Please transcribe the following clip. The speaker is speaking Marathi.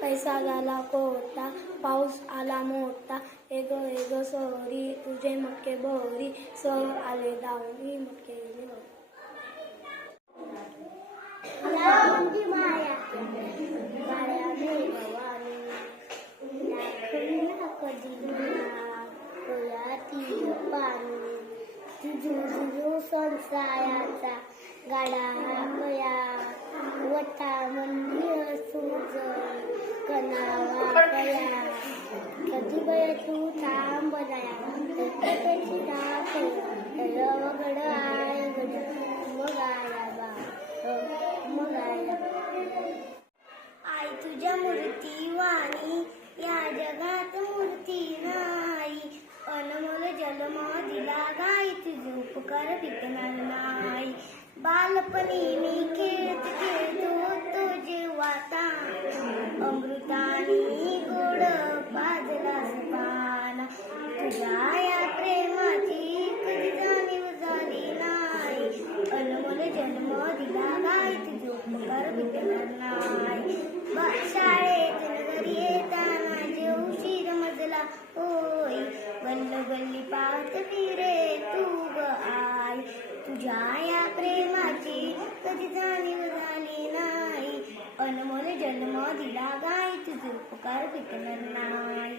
पैसा झाला कोटा, पाऊस आला मोठा, एगो एगो सोरी तुझे मक्के बोरी, सर आले दावणी मक्के गेले माया गाड्या भगवानी पाणी जुजू संसायाचा गाडा गया वटा मंदिर सूज कनावा गया कधी गया तू थांब बनाया त्याची दाख वगड आय गड मगाया बा मगाया आई तुझ्या मूर्ती वाणी या जगात मूर्ती नाही अनमोल जन्म दिला गाई तुझे उपकार पिकणार नाही बालपणी मी खेळत खेळतो तो जेव्हा अमृतानी गोड पाजला पाना तुझ्या या प्रेमाची कधी जाणीव झाली नाही अनमोल जन्म दिला गाई तुझे उपकार पिकणार नाही शाळेतून घरी येताना जे उशीर मजला होय गल्ल गल्ली पाहत फिरे तू ग आई तुझ्या या प्रेमाची कधी जाणीव झाली नाही अनमोल जन्म दिला गाई तुझे उपकार पिकणार नाही.